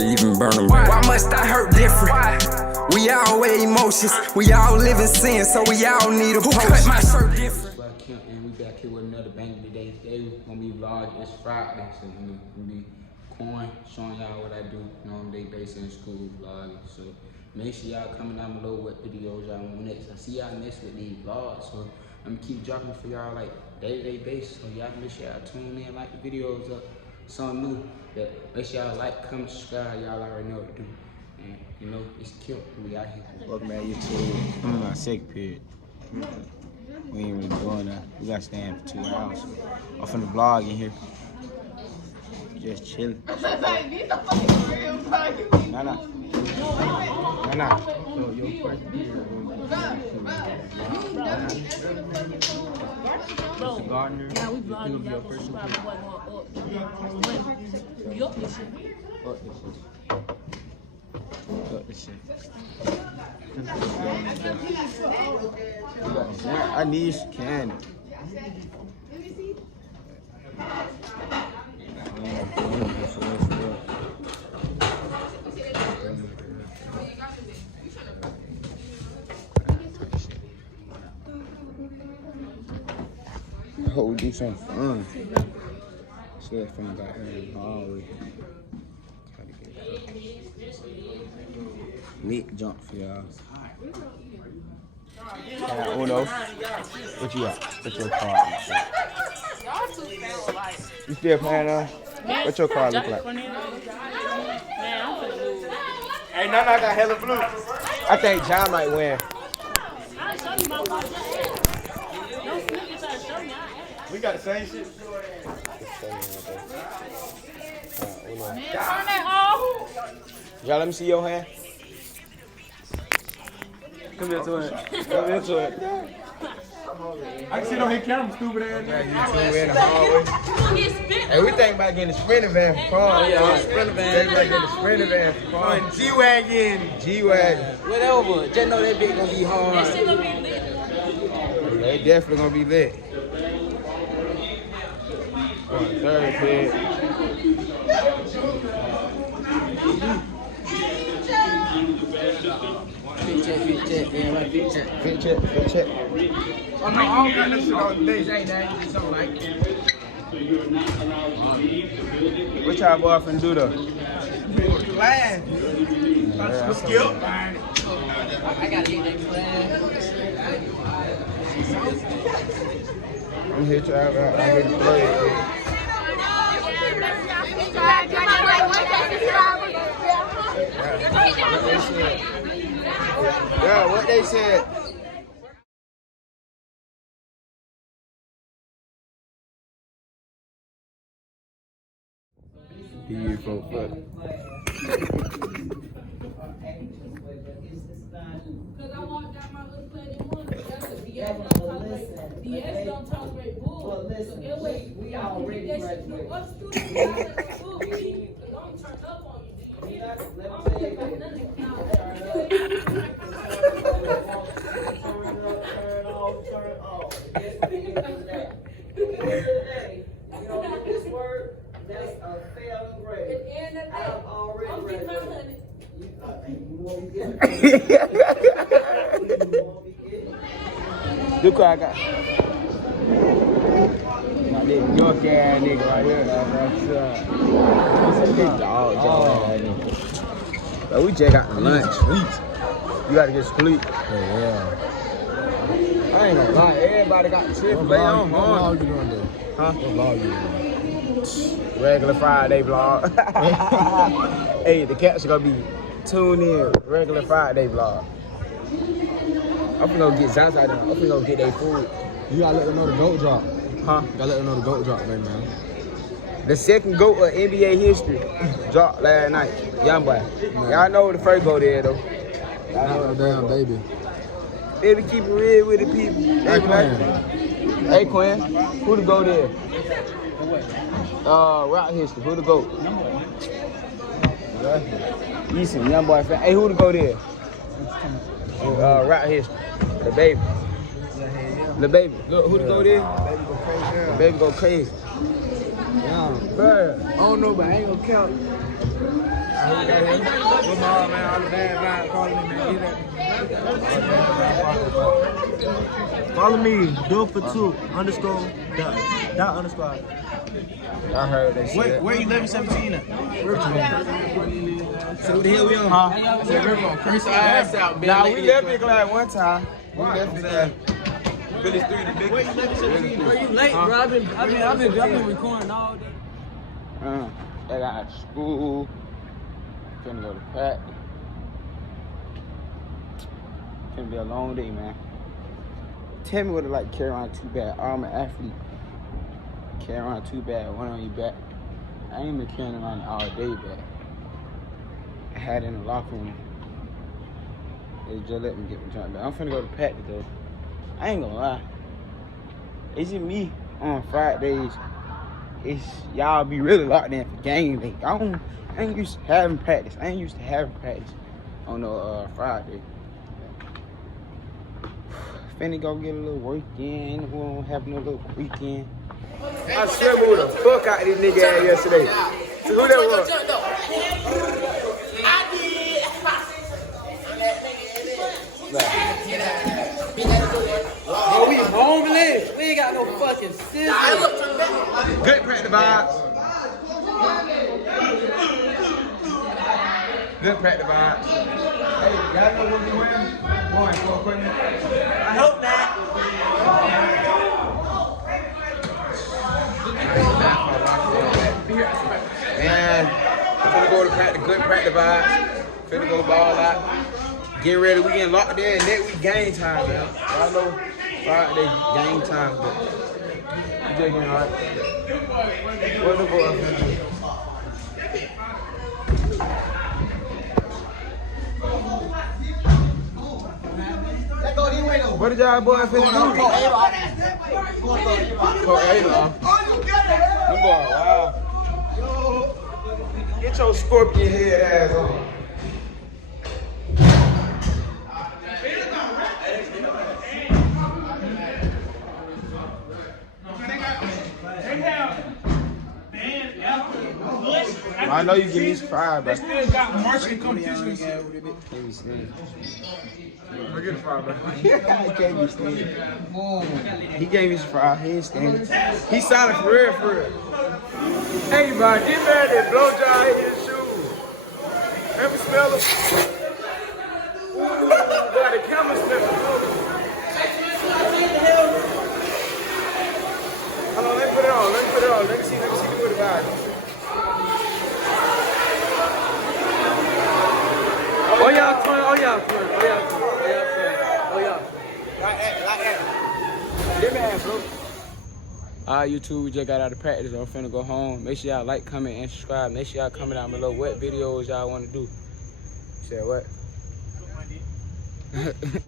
Even burn them. Why must I hurt different? We all wear emotions. We all live in sin, so we all need a potion. Cut my shirt different. And we back here with another banger today. Today we're gonna be vlogging. It's Friday, so we're gonna be coin, showing y'all what I do on a day basis in school vlogging. So make sure y'all comment down below what videos y'all want next. I see y'all next with these vlogs, so I'm gonna keep dropping for y'all like day-to-day basis. So y'all make sure y'all tune in, like the videos up. Something new. That make sure y'all like, comment, subscribe. Y'all already know what to do. And you know, it's cute. We out here. Welcome back YouTube. I'm in my second period. We ain't really doing that. We got to stand for 2 hours. I'm finna vlog in here. Just chilling. Nah. So your first period. Mr. Gardner. Yeah, we vlogging. Y'all gonna subscribe to what Yup, this shit. Fuck this shit. I need some candy. Oh, we do something fun. Still fun back here in the hallway. Lit jump for y'all. Uno, what you got? What's your card? You still playing on? What's your card look like? Hey, I got hella blue. I think John might win. We got the same shit. Y'all, let me see your hand. Come here to it. Come here to it. I can sit on his camera, stupid ass. Yeah, you two in the hallway. Hey, we think about getting a Sprinter van for fun. Yeah, Sprinter van. Think about getting a Sprinter van for fun. G-Wagon. G-Wagon. Whatever. Just know that bitch gonna be hard. That shit gonna be lit. They definitely gonna be lit. Third kid. Fit check. Oh no, I don't got that shit on today. What y'all boyfriend do though? Glad. Skip. I gotta get that class. I'm here trying to get the play. Yeah, what they said. Do you vote for? Cause I walked out my little plate in one. DS don't tolerate bull. Well, listen, we already graduated. What students got that bull? Don't turn up on me. That's a failing grade. I've already graduated. Look what I got. Now this York ass nigga right here. That's a big dog ass nigga. But we just got the lunch. You gotta get sleep. Yeah. I ain't gonna lie, everybody got the Chick-fil-A on home. What vlog you doing though? Huh? What vlog you doing? Regular Friday vlog. Hey, the cats are gonna be tuned in. Regular Friday vlog. I'm finna go get Zans out there. I'm finna go get their food. You gotta let them know the GOAT drop. Huh? You gotta let them know the GOAT drop, man. The second GOAT of NBA history dropped last night. Young boy. Y'all know who the first GOAT is though. Not no damn baby. Baby, keep it real with the people. Hey, Quinn. Hey, Quinn. Who the GOAT is? Rock history. Who the GOAT? Easton, young boy fan. Hey, who the GOAT is? Rock history. The baby. The baby. Look, who the GOAT is? Baby go crazy. The baby go crazy. Yeah. Bruh. I don't know, but I ain't gonna count. Good mom, man. All the bad vibes calling me, man. Follow me, do4two _. I heard that shit. Where you living 17 at? So what the hell we on? Huh? So we're gonna curse our ass out, man. Nah, we left it like one time. We left it like Billy's 3 the big. Where you living 17 at? Where you late, bro? I've been recording all day. I got school. Finna go to practice. Finna be a long day, man. Tell me what it like to carry around 2 bags. I'm an athlete. Carry around 2 bags, one on your back. I ain't been carrying around all day back. I had it in the locker room. They just let me get my jump back. I'm finna go to practice though. I ain't gonna lie. It's just me on Fridays. It's y'all be really locked in for game day. I ain't used to having practice. I ain't used to having practice on no Friday. Finna go get a little work in. We won't have no little weekend. I swear moved the fuck out of this nigga ass yesterday. So who that was? Bro, we homeless. We ain't got no fucking scissors. Good practice vibes. Good practice vibes. Hey, y'all know what we wearing? Boy, I hope not. Man, I'm finna go to practice, good practice vibes. Finna go ball out. Get ready, we getting locked in. Next week game time, man. I know Friday game time, but we just getting hot. What the boy finna do? What did y'all boys finna do? Wow. Get your scorpion head ass on. I know you give me fried, but They still got marching competitions. Look at the fry, bro. He gave me standing. He gave me his fry. He ain't standing. He solid for real, for real. Hey, man, get mad at blow dry in his shoes. Let me smell him. Got the camera smell. Hold on, let me put it on. Let me put it on. Let me see what it got. Oh, y'all twin. Oh, y'all twin. Oh, y'all twin. Oh, y'all twin. Like that. Give me a hand, bro. Alright, YouTube, we just got out of practice. I'm finna go home. Make sure y'all like, comment, and subscribe. Make sure y'all comment down below what videos y'all want to do. Said what?